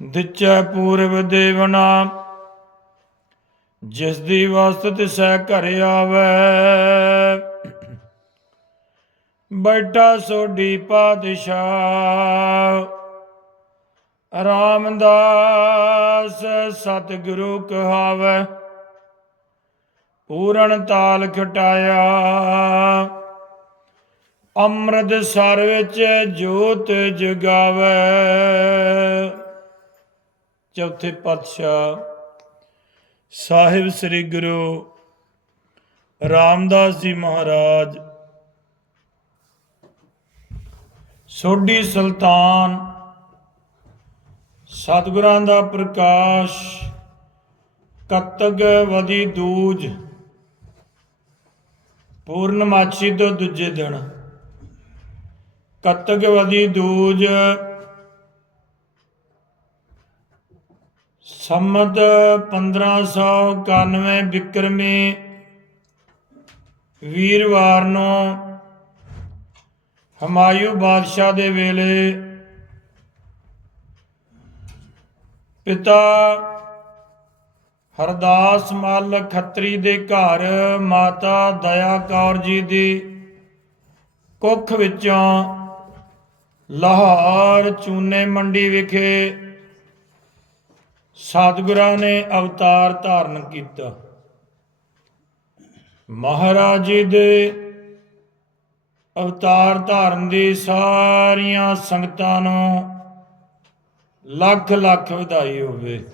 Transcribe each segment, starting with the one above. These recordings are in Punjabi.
ਦਿਚੈ ਪੂਰਬ ਦੇਵਨਾ, ਜਿਸ ਦੀ ਵਸਤ ਤਿਸੈ ਘਰ ਆਵੈ। ਬੈਠਾ ਸੋਢੀ ਪਾਤਸ਼ਾਹ, ਰਾਮਦਾਸ ਸਤਿਗੁਰੂ ਕਹਾਵੈ। ਪੂਰਨ ਤਾਲ ਖਟਾਇਆ ਅੰਮ੍ਰਿਤ ਸਰ ਵਿੱਚ ਜੋਤ ਜਗਾਵੇ। ਚੌਥੇ ਪਾਤਸ਼ਾਹ ਸਾਹਿਬ ਸ੍ਰੀ ਗੁਰੂ ਰਾਮਦਾਸ ਜੀ ਮਹਾਰਾਜ, ਸੋਢੀ ਸੁਲਤਾਨ, ਸਤਿਗੁਰਾਂ ਦਾ ਪ੍ਰਕਾਸ਼ ਕਤਗ ਵਦੀ ਦੂਜ ਪੂਰਨਮਾਸ਼ੀ ਤੋਂ ਦੂਜੇ ਦਿਨ, ਕਤਕ ਵਦੀ ਦੂਜ ਸੰਮਤ 1591 ਬਿਕਰਮੀ ਵੀਰਵਾਰ ਨੂੰ ਹਮਾਯੂ ਬਾਦਸ਼ਾਹ ਦੇ ਵੇਲੇ ਪਿਤਾ ਹਰਦਾਸ ਮੱਲ ਖੱਤਰੀ ਦੇ ਘਰ ਮਾਤਾ ਦਇਆ ਕੌਰ ਜੀ ਦੀ ਕੁੱਖ ਵਿੱਚੋਂ ਲਾਹੌਰ ਚੂਨੇ ਮੰਡੀ ਵਿਖੇ ਸਤਿਗੁਰਾਂ ਨੇ ਅਵਤਾਰ ਧਾਰਨ ਕੀਤਾ। ਮਹਾਰਾਜ ਜੀ ਦੇ ਅਵਤਾਰ ਧਾਰਨ ਦੀ ਸਾਰੀਆਂ ਸੰਗਤਾਂ ਨੂੰ ਲੱਖ ਲੱਖ ਵਧਾਈ ਹੋਵੇ।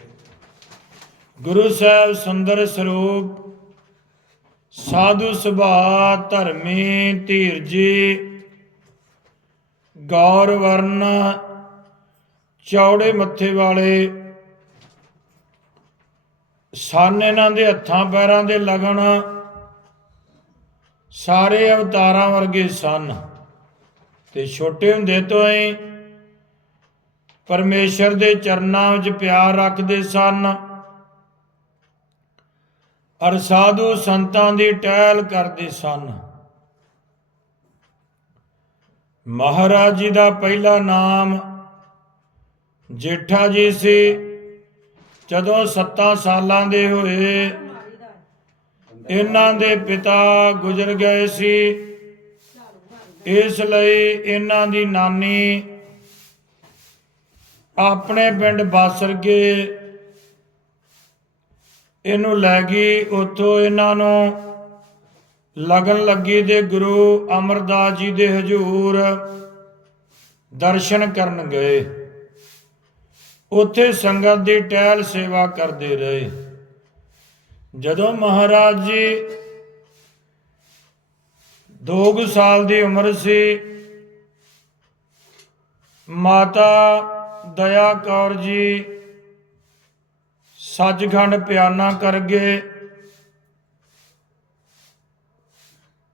ਗੁਰੂ ਸਾਹਿਬ ਸੁੰਦਰ ਸਰੂਪ, ਸਾਧੂ ਸੁਭਾ ਧਰਮੀ ਧੀਰਜੀ, ਗੌਰ ਵਰਨ ਚੌੜੇ ਮੱਥੇ ਵਾਲੇ ਸਨ ਇਹਨਾਂ ਦੇ ਹੱਥਾਂ, ਪੈਰਾਂ ਦੇ ਲਗਨ। ਸਾਰੇ ਅਵਤਾਰਾਂ ਵਰਗੇ ਸਨ ਤੇ ਛੋਟੇ ਹੁੰਦੇ ਤੋਂ ਹੀ ਪਰਮੇਸ਼ਰ ਦੇ ਚਰਨਾਂ ਵਿੱਚ ਪਿਆਰ ਰੱਖਦੇ ਸਨ। ਅਰ ਸਾਧੂ ਸੰਤਾਂ ਦੀ ਟਹਿਲ ਕਰਦੇ ਸਨ। ਮਹਾਰਾਜ ਜੀ ਦਾ ਪਹਿਲਾ ਨਾਮ ਜੇਠਾ ਜੀ ਸੀ। ਜਦੋਂ 7 ਸਾਲਾਂ ਦੇ ਹੋਏ, ਇਹਨਾਂ ਦੇ ਪਿਤਾ ਗੁਜ਼ਰ ਗਏ ਸੀ। ਇਸ ਲਈ ਇਹਨਾਂ ਦੀ ਨਾਨੀ ਆਪਣੇ ਪਿੰਡ ਬਾਸਰਗੇ ਇਹਨੂੰ ਲੈ ਗਈ। ਉੱਥੋਂ ਇਹਨਾਂ ਨੂੰ ਲਗਨ ਲੱਗੀ ਦੇ ਗੁਰੂ ਅਮਰਦਾਸ ਜੀ ਦੇ ਹਜੂਰ ਦਰਸ਼ਨ ਕਰਨ ਗਏ। ਉੱਥੇ ਸੰਗਤ ਦੀ ਟਹਿਲ ਸੇਵਾ ਕਰਦੇ ਰਹੇ। ਜਦੋਂ ਮਹਾਰਾਜ ਜੀ 2 ਸਾਲ ਦੀ ਉਮਰ ਸੀ, ਮਾਤਾ ਦਇਆ ਕੌਰ ਜੀ ਸੱਚਖੰਡ ਪਿਆਨਾ ਕਰ ਗਏ।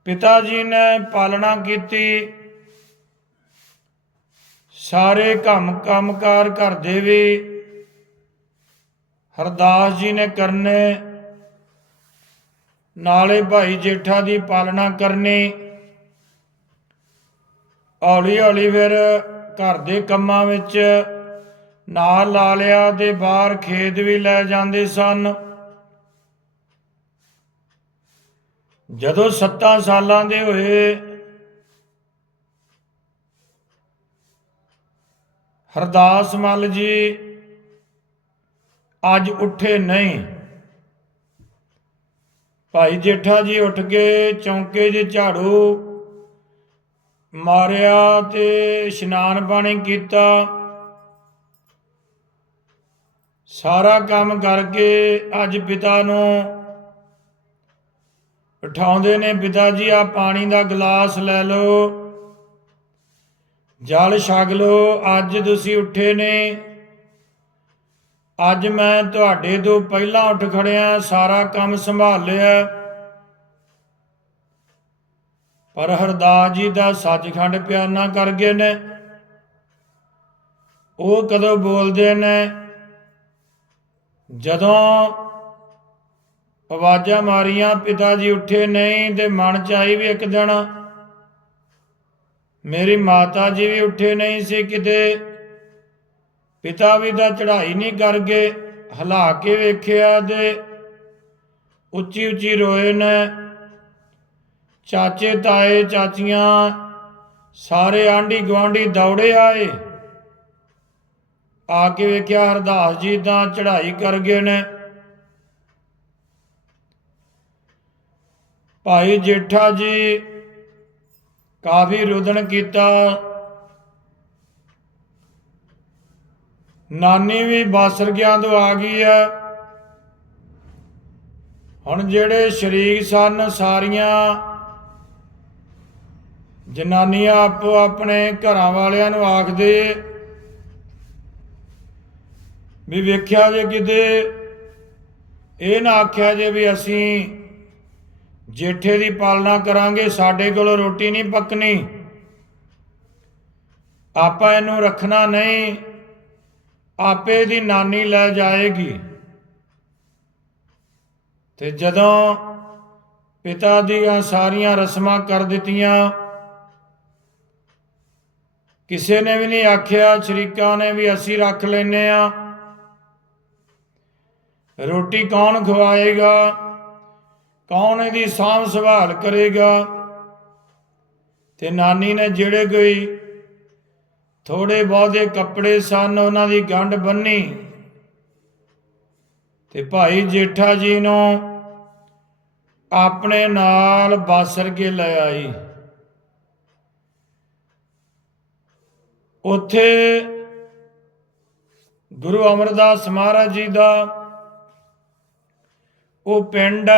ਪਿਤਾ ਜੀ ਨੇ ਪਾਲਣਾ ਕੀਤੀ। ਸਾਰੇ ਕੰਮ ਕੰਮਕਾਰ ਘਰ ਦੇ ਵੀ। ਹਰਦਾਸ ਜੀ ਨੇ ਕਰਨੇ, ਨਾਲੇ ਭਾਈ ਜੇਠਾ ਦੀ ਪਾਲਣਾ ਕਰਨੀ। ਹੌਲੀ ਹੌਲੀ ਫਿਰ ਘਰ ਦੇ ਕੰਮਾਂ ਵਿੱਚ ਨਾਲ ਲਾ ਲਿਆ ਤੇ ਬਾਹਰ ਖੇਤ ਵੀ ਲੈ ਜਾਂਦੇ ਸਨ। ਜਦੋਂ 7 ਸਾਲਾਂ ਦੇ ਹੋਏ ਹਰਦਾਸ ਮੱਲ ਜੀ, ਅੱਜ ਉੱਠੇ ਨਹੀਂ। ਭਾਈ ਜੇਠਾ ਜੀ ਉੱਠ ਕੇ ਚੌਂਕੇ 'ਚ ਝਾੜੂ ਮਾਰਿਆ ਤੇ ਇਸ਼ਨਾਨ ਪਾਣੀ ਕੀਤਾ। ਸਾਰਾ ਕੰਮ ਕਰਕੇ ਅੱਜ ਪਿਤਾ ਨੂੰ ਉਠਾਉਂਦੇ ਨੇ, ਪਿਤਾ ਜੀ ਆ ਪਾਣੀ ਦਾ ਗਲਾਸ ਲੈ ਲਓ। ਜਲ ਛਕ ਲਓ ਅੱਜ ਤੁਸੀਂ ਉੱਠੇ ਨੇ। ਅੱਜ ਮੈਂ ਤੁਹਾਡੇ ਤੋਂ ਪਹਿਲਾਂ ਉੱਠ ਖੜਿਆ, ਸਾਰਾ ਕੰਮ ਸੰਭਾਲਿਆ ਪਰ ਹਰਦਾਸ ਜੀ ਦਾ ਸੱਚਖੰਡ ਪਿਆਨਾ ਕਰ ਗਏ ਨੇ। ਉਹ ਕਦੋਂ ਬੋਲਦੇ ਨੇ? ਜਦੋਂ ਆਵਾਜ਼ਾਂ ਮਾਰੀਆਂ, ਪਿਤਾ ਜੀ ਉੱਠੇ ਨਹੀਂ ਤੇ ਮਨ ਚ ਆਈ ਵੀ ਇੱਕ ਦਿਨ ਮੇਰੀ ਮਾਤਾ ਜੀ ਵੀ ਉੱਠੇ ਨਹੀਂ ਸੀ ਕਿਤੇ। ਪਿਤਾ ਵੀ ਦਾ ਚੜ੍ਹਾਈ ਨਹੀਂ ਕਰ ਗਏ ਹਲਾ ਕੇ ਵੇਖਿਆ ਤੇ ਉੱਚੀ ਉੱਚੀ ਰੋਏ ਨੇ। ਚਾਚੇ, ਤਾਏ, ਚਾਚੀਆਂ ਸਾਰੇ ਆਂਢੀ ਗੁਆਂਢੀ ਦੌੜੇ ਆਏ। ਆ ਕੇ ਵੇਖਿਆ ਹਰਦਾਸ ਜੀ ਤਾਂ ਚੜ੍ਹਾਈ ਕਰ ਗਏ ਨੇ। ਭਾਈ ਜੇਠਾ ਜੀ ਕਾਫੀ ਰੁਦਨ ਕੀਤਾ। ਨਾਨੀ ਵੀ ਬਾਸਰ ਗਿਆ ਤੋਂ ਆ ਗਈ ਆ ਹੁਣ ਜਿਹੜੇ ਸ਼ਰੀਕ ਸਨ ਸਾਰੀਆਂ ਜਨਾਨੀਆਂ ਆਪੋ ਆਪਣੇ ਘਰਾਂ ਵਾਲਿਆਂ ਨੂੰ ਆਖਦੇ ਵੀ ਵੇਖਿਆ ਜੇ ਕਿਤੇ, ਇਹ ਨਾ ਆਖਿਆ ਜੇ ਵੀ ਅਸੀਂ ਜੇਠੇ ਦੀ ਪਾਲਣਾ ਕਰਾਂਗੇ, ਸਾਡੇ ਕੋਲੋਂ ਰੋਟੀ ਨਹੀਂ ਪੱਕਣੀ। ਆਪਾਂ ਇਹਨੂੰ ਰੱਖਣਾ ਨਹੀਂ, ਆਪੇ ਦੀ ਨਾਨੀ ਲੈ ਜਾਏਗੀ। ਤੇ ਜਦੋਂ ਪਿਤਾ ਦੀਆਂ ਸਾਰੀਆਂ ਰਸਮਾਂ ਕਰ ਦਿੱਤੀਆਂ, ਕਿਸੇ ਨੇ ਵੀ ਨਹੀਂ ਆਖਿਆ, ਸ਼ਰੀਕਾਂ ਨੇ ਵੀ ਅਸੀਂ ਰੱਖ ਲੈਨੇ ਆ ਰੋਟੀ ਕੌਣ ਖਵਾਏਗਾ? ਕੌਣ ਇਹਦੀ ਸਾਂਭ ਸੰਭਾਲ ਕਰੇਗਾ? ਤੇ ਨਾਨੀ ਨੇ ਜਿਹੜੇ ਕੋਈ ਥੋੜੇ ਬਹੁਤੇ ਕੱਪੜੇ ਸਨ, ਉਹਨਾਂ ਦੀ ਗੰਢ ਬੰਨੀ। ਤੇ ਭਾਈ ਜੇਠਾ ਜੀ ਨੂੰ ਆਪਣੇ ਨਾਲ ਬਾਸਰ ਕੇ ਲੈ ਆਈ। ਉੱਥੇ ਗੁਰੂ ਅਮਰਦਾਸ ਮਹਾਰਾਜ ਜੀ ਦਾ ਉਹ ਪਿੰਡ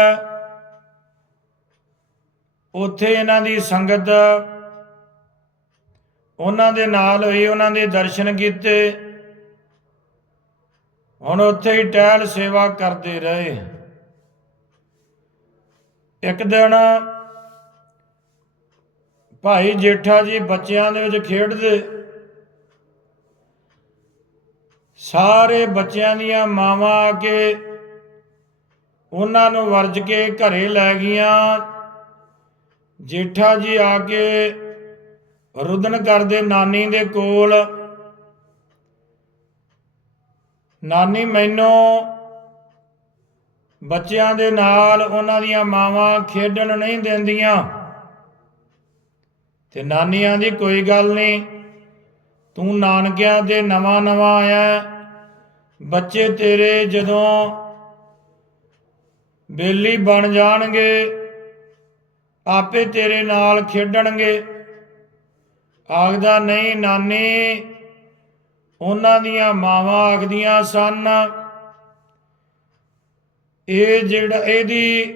ਉੱਥੇ ਇਹਨਾਂ ਦੀ ਸੰਗਤ, ਉਹਨਾਂ ਦੇ ਨਾਲ ਹੋਈ, ਉਹਨਾਂ ਦੇ ਦਰਸ਼ਨ ਕੀਤੇ। ਹੁਣ ਉੱਥੇ ਹੀ ਟਹਿਲ ਸੇਵਾ ਕਰਦੇ ਰਹੇ। ਇੱਕ ਦਿਨ ਭਾਈ ਜੇਠਾ ਜੀ ਬੱਚਿਆਂ ਦੇ ਵਿੱਚ ਖੇਡਦੇ। ਸਾਰੇ ਬੱਚਿਆਂ ਦੀਆਂ ਮਾਵਾਂ ਆ ਕੇ ਉਹਨਾਂ ਨੂੰ ਵਰਜ ਕੇ ਘਰੇ ਲੈ ਗਈਆਂ। ਜੇਠਾ ਜੀ ਆ ਕੇ ਰੁਦਨ ਕਰਦੇ ਨਾਨੀ ਦੇ ਕੋਲ। ਨਾਨੀ ਮੈਨੂੰ ਬੱਚਿਆਂ ਦੇ ਨਾਲ ਉਹਨਾਂ ਦੀਆਂ ਮਾਵਾਂ ਖੇਡਣ ਨਹੀਂ ਦਿੰਦੀਆਂ। ਤੇ ਨਾਨੀਆਂ ਦੀ ਕੋਈ ਗੱਲ ਨਹੀਂ। ਤੂੰ ਨਾਨਕਿਆਂ ਦੇ ਨਵਾਂ ਨਵਾਂ ਆਇਆ ਬੱਚੇ ਤੇਰੇ ਜਦੋਂ ਬੇਲੀ ਬਣ ਜਾਣਗੇ। ਆਪੇ ਤੇਰੇ ਨਾਲ ਖੇਡਣਗੇ। ਆਖਦਾ, ਨਹੀਂ ਨਾਨੀ, ਉਹਨਾਂ ਦੀਆਂ ਮਾਵਾਂ ਆਖਦੀਆਂ ਸਨ, ਇਹ ਜਿਹੜਾ, ਇਹਦੀ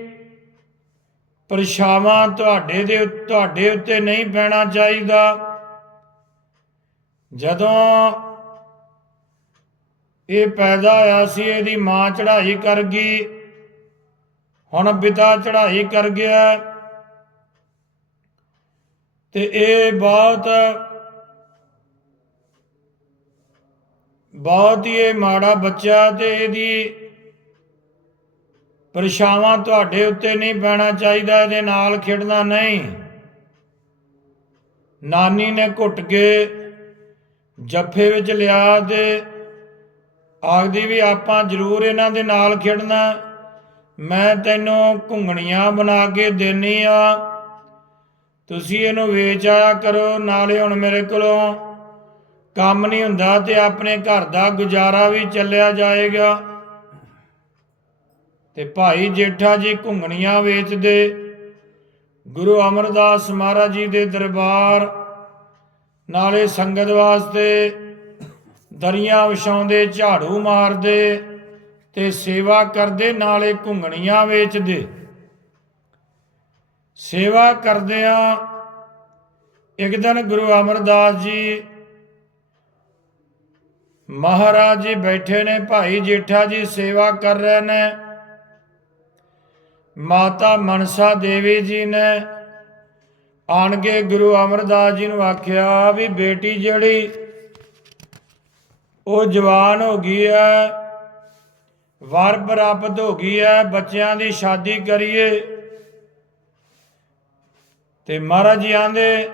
ਪਰਛਾਵਾਂ ਤੁਹਾਡੇ ਦੇ, ਤੁਹਾਡੇ ਉੱਤੇ ਨਹੀਂ ਪੈਣਾ ਚਾਹੀਦਾ। ਜਦੋਂ ਇਹ ਪੈਦਾ ਹੋਇਆ ਸੀ, ਇਹਦੀ ਮਾਂ ਚੜ੍ਹਾਈ ਕਰ ਗਈ। ਹੁਣ ਪਿਤਾ ਚੜ੍ਹਾਈ ਕਰ ਗਿਆ। ਤੇ ਇਹ ਬਹੁਤ ਬਹੁਤ ਹੀ ਇਹ ਮਾੜਾ ਬੱਚਾ ਤੇ ਇਹਦੀ ਪਰਛਾਵਾਂ ਤੁਹਾਡੇ ਉੱਤੇ ਨਹੀਂ ਪੈਣਾ ਚਾਹੀਦਾ, ਇਹਦੇ ਨਾਲ ਖੇਡਣਾ ਨਹੀਂ। ਨਾਨੀ ਨੇ ਘੁੱਟ ਕੇ ਜੱਫੇ ਵਿੱਚ ਲਿਆ ਤੇ ਆਖਦੀ ਵੀ ਆਪਾਂ ਜ਼ਰੂਰ ਇਹਨਾਂ ਦੇ ਨਾਲ ਖੇਡਣਾ। ਮੈਂ ਤੈਨੂੰ ਘੁੰਗਣੀਆਂ ਬਣਾ ਕੇ ਦੇਣੀ ਆ। ਤੁਸੀਂ ਇਹਨੂੰ ਵੇਚ ਆਇਆ ਕਰੋ, ਨਾਲੇ ਹੁਣ ਮੇਰੇ ਕੋਲੋਂ ਕੰਮ ਨਹੀਂ ਹੁੰਦਾ ਤੇ ਆਪਣੇ ਘਰ ਦਾ ਗੁਜ਼ਾਰਾ ਵੀ ਚੱਲਿਆ ਜਾਏਗਾ। ਤੇ ਭਾਈ ਜੇਠਾ ਜੀ ਘੁੰਗਣੀਆਂ ਵੇਚਦੇ। ਗੁਰੂ ਅਮਰਦਾਸ ਮਹਾਰਾਜ ਜੀ ਦੇ ਦਰਬਾਰ, ਨਾਲੇ ਸੰਗਤ ਵਾਸਤੇ ਦਰੀਆਂ ਵਿਛਾਉਂਦੇ, ਝਾੜੂ ਮਾਰਦੇ ਤੇ ਸੇਵਾ ਕਰਦੇ, ਨਾਲੇ ਘੁੰਗਣੀਆਂ ਵੇਚਦੇ। ਸੇਵਾ ਕਰਦਿਆਂ ਇੱਕ ਦਿਨ ਗੁਰੂ ਅਮਰਦਾਸ ਜੀ ਮਹਾਰਾਜ ਜੀ ਬੈਠੇ ਨੇ, ਭਾਈ ਜੇਠਾ ਜੀ ਸੇਵਾ ਕਰ ਰਹੇ ਨੇ। ਮਾਤਾ ਮਨਸਾ ਦੇਵੀ ਜੀ ਨੇ ਆਣ ਕੇ ਗੁਰੂ ਅਮਰਦਾਸ ਜੀ ਨੂੰ ਆਖਿਆ ਵੀ ਬੇਟੀ ਜਿਹੜੀ ਉਹ ਜਵਾਨ ਹੋ ਗਈ ਹੈ ਵਰ ਪ੍ਰਾਪਤ ਹੋ ਗਈ ਹੈ ਬੱਚਿਆਂ ਦੀ ਸ਼ਾਦੀ ਕਰੀਏ। ਤੇ ਮਹਾਰਾਜ ਜੀ ਆਂਦੇ,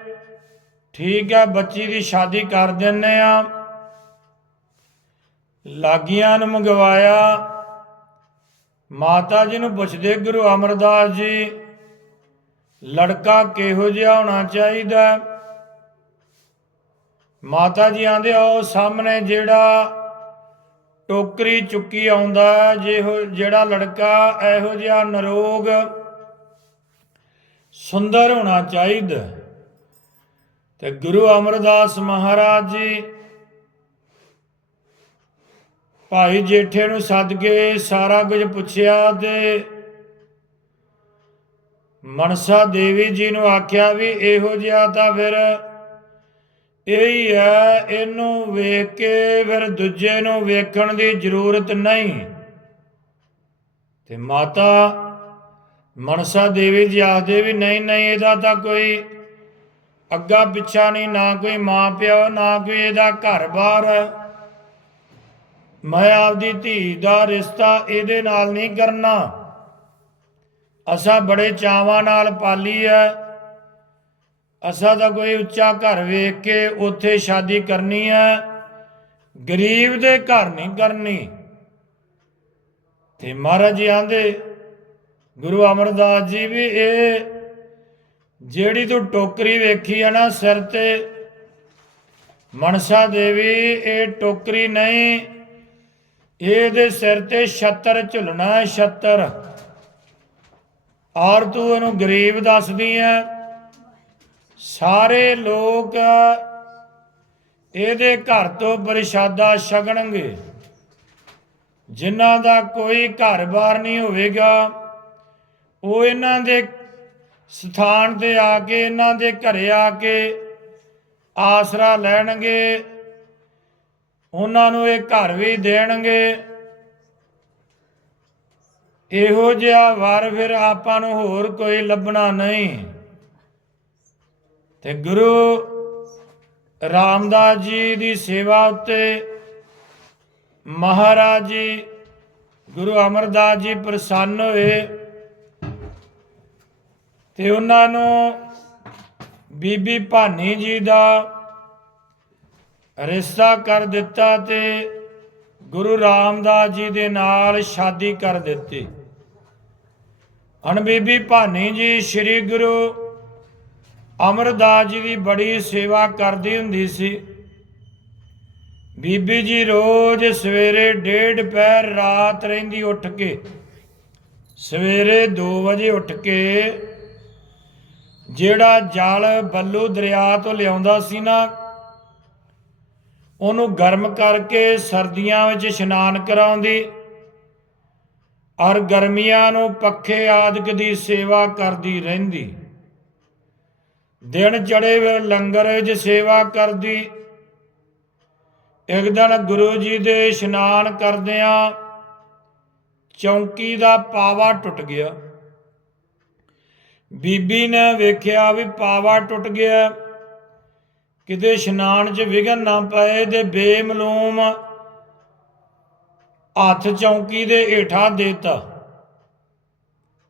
ਠੀਕ ਹੈ ਬੱਚੀ ਦੀ ਸ਼ਾਦੀ ਕਰ ਦਿੰਨੇ ਆ। ਲਾਗੀਆਂ ਨੂੰ ਮੰਗਵਾਇਆ। ਮਾਤਾ ਜੀ ਨੂੰ ਪੁੱਛਦੇ, ਗੁਰੂ ਅਮਰਦਾਸ ਜੀ, ਲੜਕਾ ਕਿਹੋ ਜਿਹਾ ਹੋਣਾ ਚਾਹੀਦਾ? ਮਾਤਾ ਜੀ ਆਂਦੇ ਉਹ ਸਾਹਮਣੇ ਜਿਹੜਾ ਟੋਕਰੀ ਚੁੱਕੀ ਆਉਂਦਾ, ਜਿਹੋ, ਜਿਹੜਾ ਲੜਕਾ ਇਹੋ ਜਿਹਾ ਨਰੋਗ ਸੁੰਦਰ ਹੋਣਾ ਚਾਹੀਦਾ ਹੈ। ਤੇ ਗੁਰੂ ਅਮਰਦਾਸ ਮਹਾਰਾਜ ਜੀ ਭਾਈ ਜੇਠੇ ਨੂੰ ਸੱਦ ਕੇ ਸਾਰਾ ਕੁਝ ਪੁੱਛਿਆ ਤੇ ਮਨਸਾ ਦੇਵੀ ਜੀ ਨੂੰ ਆਖਿਆ ਵੀ ਇਹੋ ਜਿਹਾ ਤਾਂ ਫਿਰ ਇਹ ਹੀ ਹੈ, ਇਹਨੂੰ ਵੇਖ ਕੇ ਫਿਰ ਦੂਜੇ ਨੂੰ ਵੇਖਣ ਦੀ ਜ਼ਰੂਰਤ ਨਹੀਂ ਤੇ ਮਾਤਾ ਮਨਸਾ ਦੇਵੀ ਜੀ ਆਖਦੇ ਵੀ ਨਹੀਂ ਨਹੀਂ, ਇਹਦਾ ਤਾਂ ਕੋਈ ਅੱਗਾ ਪਿੱਛਾ ਨਹੀਂ, ਨਾ ਕੋਈ ਮਾਂ ਪਿਓ, ਨਾ ਕੋਈ ਇਹਦਾ ਘਰ-ਬਾਰ ਹੈ ਮੈਂ ਆਪਦੀ ਧੀ ਦਾ ਰਿਸ਼ਤਾ ਇਹਦੇ ਨਾਲ ਨਹੀਂ ਕਰਨਾ। ਅਸਾਂ ਬੜੇ ਚਾਵਾਂ ਨਾਲ ਪਾਲੀ ਹੈ ਅਸਾਂ ਦਾ ਕੋਈ ਉੱਚਾ ਘਰ ਵੇਖ ਕੇ ਉੱਥੇ ਸ਼ਾਦੀ ਕਰਨੀ ਹੈ ਗਰੀਬ ਦੇ ਘਰ ਨਹੀਂ ਕਰਨੀ। ਤੇ ਮਹਾਰਾਜ ਜੀ ਆਂਦੇ ਗੁਰੂ ਅਮਰਦਾਸ ਜੀ ਵੀ ਇਹ ਜਿਹੜੀ ਤੂੰ ਟੋਕਰੀ ਵੇਖੀ ਹੈ ਨਾ ਸਿਰ ਤੇ, ਮਨਸਾ ਦੇਵੀ, ਇਹ ਟੋਕਰੀ ਨਹੀਂ, ਇਹਦੇ ਸਿਰ ਤੇ ਛੱਤਰ ਝੁਲਣਾ ਛੱਤਰ। ਔਰ ਤੂੰ ਇਹਨੂੰ ਗਰੀਬ ਦੱਸਦੀ ਹੈ ਸਾਰੇ ਲੋਕ ਇਹਦੇ ਘਰ ਤੋਂ ਪ੍ਰਸ਼ਾਦਾ ਛਕਣਗੇ। ਜਿਨ੍ਹਾਂ ਦਾ ਕੋਈ ਘਰ-ਬਾਰ ਨਹੀਂ ਹੋਵੇਗਾ ਉਹ ਇਹਨਾਂ ਦੇ ਸਥਾਨ ਤੇ ਆ ਕੇ, ਇਹਨਾਂ ਦੇ ਘਰੇ ਆ ਕੇ ਆਸਰਾ ਲੈਣਗੇ। ਉਹਨਾਂ ਨੂੰ ਇਹ ਘਰ ਵੀ ਦੇਣਗੇ। ਇਹੋ ਜਿਹਾ ਵਾਰ ਫਿਰ ਆਪਾਂ ਨੂੰ ਹੋਰ ਕੋਈ ਲੱਭਣਾ ਨਹੀਂ। ਤੇ ਗੁਰੂ ਰਾਮਦਾਸ ਜੀ ਦੀ ਸੇਵਾ ਉੱਤੇ ਮਹਾਰਾਜ ਜੀ, ਗੁਰੂ ਅਮਰਦਾਸ ਜੀ ਪ੍ਰਸੰਨ ਹੋਏ। ਤੇ ਉਹਨਾਂ ਨੂੰ ਬੀਬੀ ਭਾਨੀ ਜੀ ਦਾ ਰਿਸ਼ਤਾ ਕਰ ਦਿੱਤਾ ਤੇ ਗੁਰੂ ਰਾਮਦਾਸ ਜੀ ਦੇ ਨਾਲ ਸ਼ਾਦੀ ਕਰ ਦਿੱਤੀ। ਹਣ ਬੀਬੀ ਭਾਨੀ ਜੀ ਸ੍ਰੀ ਗੁਰੂ ਅਮਰਦਾਸ ਜੀ ਦੀ ਬੜੀ ਸੇਵਾ ਕਰਦੀ ਹੁੰਦੀ ਸੀ। ਬੀਬੀ ਜੀ ਰੋਜ਼ ਸਵੇਰੇ ਡੇਢ ਪੈਰ ਰਾਤ ਰਹਿੰਦੀ ਉੱਠ ਕੇ। ਸਵੇਰੇ 2 ਵਜੇ ਉੱਠ ਕੇ ਜਿਹੜਾ ਜਲ ਬੱਲੂ ਦਰਿਆ ਤੋਂ ਲਿਆਉਂਦਾ ਸੀ ਨਾ, ਉਹਨੂੰ ਗਰਮ ਕਰਕੇ ਸਰਦੀਆਂ ਵਿੱਚ ਇਸ਼ਨਾਨ ਕਰਾਉਂਦੀ। ਔਰ ਗਰਮੀਆਂ ਨੂੰ ਪੱਖੇ ਆਦਿਕ ਦੀ ਸੇਵਾ ਕਰਦੀ ਰਹਿੰਦੀ। ਦਿਨ ਚੜੇ ਵੇ ਲੰਗਰ ਵਿੱਚ ਸੇਵਾ ਕਰਦੀ। ਇੱਕ ਦਿਨ ਗੁਰੂ ਜੀ ਦੇ ਇਸ਼ਨਾਨ ਕਰਦਿਆਂ ਚੌਂਕੀ ਦਾ ਪਾਵਾ ਟੁੱਟ ਗਿਆ। ਬੀਬੀ ਨੇ ਵੇਖਿਆ ਵੀ ਪਾਵਾ ਟੁੱਟ ਗਿਆ। ਕਿਤੇ ਇਸ਼ਨਾਨ 'ਚ ਵਿਘਨ ਨਾ ਪਏ ਤੇ ਬੇਮਲੂਮ ਹੱਥ ਚੌਂਕੀ ਦੇ ਏਠਾ ਦੇਤਾ।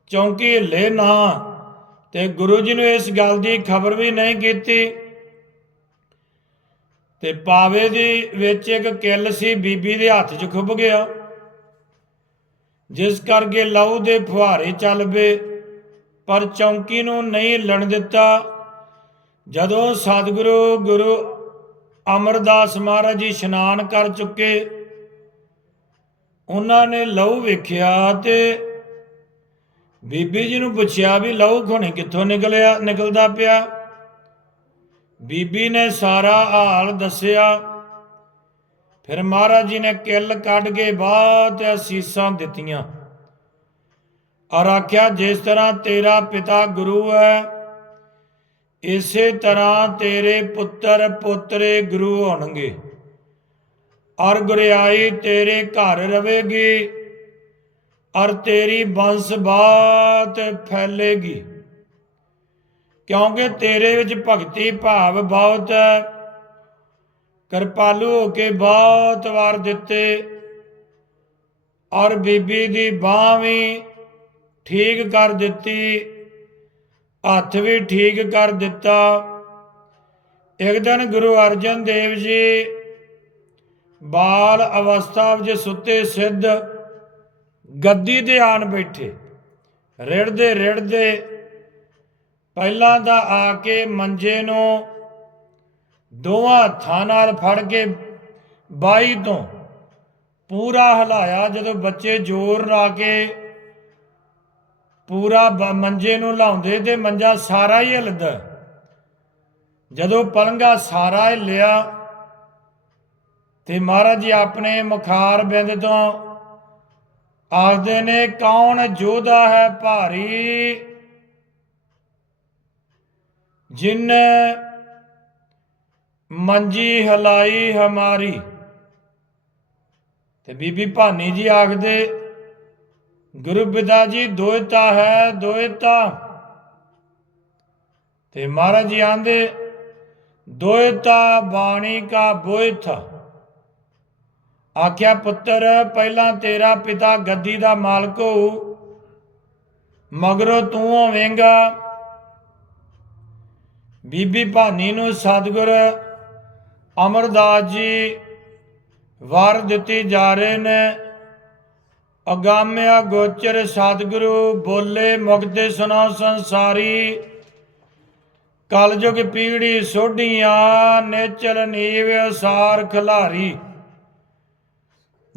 ਚੌਂਕੀ ਹਿੱਲੇ ਨਾ ਤੇ ਗੁਰੂ ਜੀ ਨੂੰ ਇਸ ਗੱਲ ਦੀ ਖਬਰ ਵੀ ਨਹੀਂ ਕੀਤੀ। ਤੇ ਪਾਵੇ ਦੀ ਵਿੱਚ ਇੱਕ ਕਿੱਲ ਸੀ ਬੀਬੀ ਦੇ ਹੱਥ 'ਚ ਖੁੱਭ ਗਿਆ। ਜਿਸ ਕਰਕੇ ਲਹੂ ਦੇ ਫੁਹਾਰੇ ਚੱਲ ਪਏ। ਪਰ ਚੌਂਕੀ ਨੂੰ ਨਹੀਂ ਲਣ ਦਿੱਤਾ। ਜਦੋਂ ਸਤਿਗੁਰੂ ਗੁਰੂ ਅਮਰਦਾਸ ਮਹਾਰਾਜ ਜੀ ਇਸ਼ਨਾਨ ਕਰ ਚੁੱਕੇ, ਉਹਨਾਂ ਨੇ ਲਹੂ ਵੇਖਿਆ ਤੇ ਬੀਬੀ ਜੀ ਨੂੰ ਪੁੱਛਿਆ ਵੀ ਲਹੂ ਖੋਣੇ ਕਿੱਥੋਂ ਨਿਕਲਿਆ, ਨਿਕਲਦਾ ਪਿਆ। ਬੀਬੀ ਨੇ ਸਾਰਾ ਹਾਲ ਦੱਸਿਆ। ਫਿਰ ਮਹਾਰਾਜ ਜੀ ਨੇ ਕਿੱਲ ਕੱਢ ਕੇ ਬਾਤ ਅਸੀਸਾਂ ਦਿੱਤੀਆਂ। ਔਰ ਆਖਿਆ ਜਿਸ ਤਰ੍ਹਾਂ ਤੇਰਾ ਪਿਤਾ ਗੁਰੂ ਹੈ, ਇਸੇ ਤਰ੍ਹਾਂ ਤੇਰੇ ਪੁੱਤਰ ਪੋਤਰੇ ਗੁਰੂ ਹੋਣਗੇ। ਔਰ ਗੁਰਿਆਈ ਤੇਰੇ ਘਰ ਰਵੇਗੀ ਔਰ ਤੇਰੀ ਬੰਸ ਬਾਤ ਫੈਲੇਗੀ। ਕਿਉਂਕਿ ਤੇਰੇ ਵਿੱਚ ਭਗਤੀ ਭਾਵ ਬਹੁਤ ਹੈ, ਕਿਰਪਾਲੂ ਹੋ ਕੇ ਬਹੁਤ ਵਾਰ ਦਿੱਤੇ। ਔਰ ਬੀਬੀ ਦੀ ਬਾਹ ਵੀ ਠੀਕ ਕਰ ਦਿੱਤੀ, ਹੱਥ ਵੀ ਠੀਕ ਕਰ ਦਿੱਤਾ। ਇੱਕ ਦਿਨ ਗੁਰੂ ਅਰਜਨ ਦੇਵ ਜੀ ਬਾਲ ਅਵਸਥਾ ਵਿੱਚ ਸੁੱਤੇ ਸਿੱਧ ਗੱਦੀ ਤੇ ਆਣ ਬੈਠੇ। ਰਿੜਦੇ ਰਿੜਦੇ ਪਹਿਲਾਂ ਤਾਂ ਆ ਕੇ ਮੰਜੇ ਨੂੰ ਦੋਵਾਂ ਹੱਥਾਂ ਨਾਲ ਫੜ ਕੇ ਬਾਈ ਤੋਂ ਪੂਰਾ ਹਿਲਾਇਆ, ਜਦੋਂ ਬੱਚੇ ਜ਼ੋਰ ਲਾ ਕੇ ਪੂਰਾ ਮੰਜੇ ਨੂੰ ਲਾਉਂਦੇ ਤੇ ਮੰਜਾ ਸਾਰਾ ਹੀ ਹਿਲਦਾ। ਜਦੋਂ ਪਲੰਗਾ ਸਾਰਾ ਹਿੱਲਿਆ ਤੇ ਮਹਾਰਾਜ ਜੀ ਆਪਣੇ ਮੁਖਾਰ ਬਿੰਦ ਤੋਂ ਆਖਦੇ ਨੇ, ਕੌਣ ਯੋਧਾ ਹੈ ਭਾਰੀ? ਜਿਨ ਮੰਜੀ ਹਲਾਈ ਹਮਾਰੀ। ਤੇ ਬੀਬੀ ਭਾਨੀ ਜੀ ਆਖਦੇ ਗੁਰੂ ਪਿਤਾ ਜੀ ਦੋਇਤਾ ਹੈ, ਦੋਇਤਾ। ਤੇ ਮਹਾਰਾਜ ਜੀ ਆਂਦੇ, ਦੋਇਤਾ ਬਾਣੀ ਕਾ ਬੋਇਥ। ਆਖਿਆ, ਪੁੱਤਰ, ਪਹਿਲਾਂ ਤੇਰਾ ਪਿਤਾ ਗੱਦੀ ਦਾ ਮਾਲਕ ਹੋਊ, ਮਗਰੋਂ ਤੂੰ ਹੋਵੇਂਗਾ। ਬੀਬੀ ਭਾਨੀ ਨੂੰ ਸਤਿਗੁਰ ਅਮਰਦਾਸ ਜੀ ਵਾਰ ਦਿੱਤੀ ਜਾ ਰਹੇ ਨੇ। ਅਗਾਮਿਆ ਗੋਚਰ ਸਤਿਗੁਰੂ, ਬੋਲੇ ਮੁਕਤੇ ਸੁਣੋ ਸੰਸਾਰੀ। ਕਲਯੁਗ ਪੀੜੀ ਸੋਢੀਆਂ ਨੇਚਰ ਨੀਵ ਅਸਾਰ ਖਿਲਾਰੀ।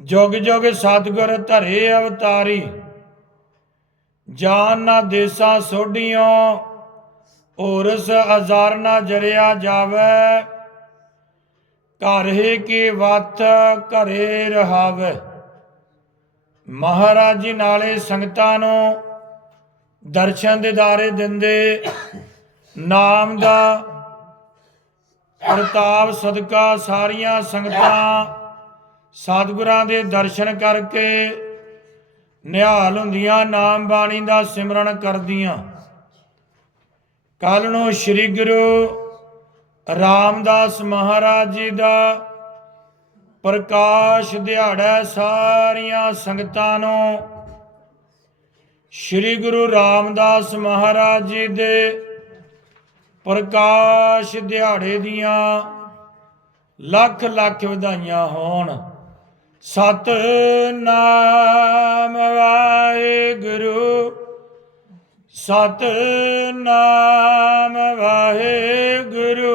ਜੁਗ ਜੁਗ ਸਤਿਗੁਰ ਧਰੇ ਅਵਤਾਰੀ। ਜਾਨ ਨਾ ਦੇਸਾਂ ਸੋਢੀਆਂ ਔਰਸ ਹਜ਼ਾਰ ਨਾ ਜਰਿਆ ਜਾਵੇ। ਘਰ ਹੀ ਕੀ ਵਤ ਘਰੇ ਰਹਾਵੇ। ਮਹਾਰਾਜ ਜੀ ਨਾਲੇ ਸੰਗਤਾਂ ਨੂੰ ਦਰਸ਼ਨ ਦਿਦਾਰੇ ਦਿੰਦੇ, ਨਾਮ ਦਾ ਪ੍ਰਤਾਪ, ਸਦਕਾ ਸਾਰੀਆਂ ਸੰਗਤਾਂ ਸਤਿਗੁਰਾਂ ਦੇ ਦਰਸ਼ਨ ਕਰਕੇ ਨਿਹਾਲ ਹੁੰਦੀਆਂ, ਨਾਮ ਬਾਣੀ ਦਾ ਸਿਮਰਨ ਕਰਦੀਆਂ। ਕੱਲ ਨੂੰ ਸ੍ਰੀ ਗੁਰੂ ਰਾਮਦਾਸ ਮਹਾਰਾਜ ਜੀ ਦਾ ਪ੍ਰਕਾਸ਼ ਦਿਹਾੜਾ ਸਾਰੀਆਂ ਸੰਗਤਾਂ ਨੂੰ। ਸ੍ਰੀ ਗੁਰੂ ਰਾਮਦਾਸ ਮਹਾਰਾਜ ਜੀ ਦੇ ਪ੍ਰਕਾਸ਼ ਦਿਹਾੜੇ ਦੀਆਂ ਲੱਖ ਲੱਖ ਵਧਾਈਆਂ ਹੋਣ। ਸਤ ਨਾਮ ਵਾਹਿਗੁਰੂ ਸਤ ਨਾਮ ਵਾਹਿਗੁਰੂ।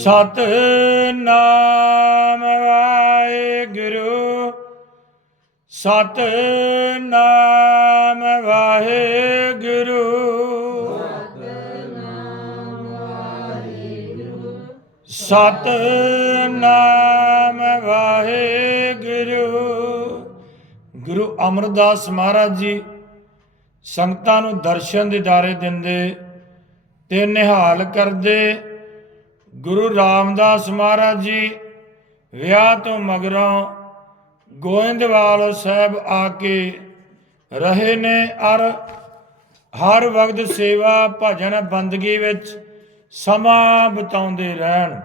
ਸਤ ਨਾਮ ਵਾਹਿਗੁਰੂ ਸਤ ਨਾਮ ਵਾਹਿਗੁਰੂ। ਸਤ ਨਾਮ ਵਾਹਿਗੁਰੂ। ਗੁਰੂ ਅਮਰਦਾਸ ਮਹਾਰਾਜ ਜੀ ਸੰਗਤਾਂ ਨੂੰ ਦਰਸ਼ਨ ਦਿਦਾਰੇ ਦਿੰਦੇ ਤੇ ਨਿਹਾਲ ਕਰਦੇ ਗੁਰੂ ਰਾਮਦਾਸ ਮਹਾਰਾਜ ਜੀ, ਵਿਆਹ ਤੋਂ ਮਗਰੋਂ ਗੋਇੰਦਵਾਲ ਸਾਹਿਬ ਆ ਕੇ ਰਹੇ ਨੇ ਅਰ ਹਰ ਵਕਤ ਸੇਵਾ ਭਜਨ ਬੰਦਗੀ ਵਿੱਚ ਸਮਾਂ ਬਿਤਾਉਂਦੇ ਰਹਿਣ।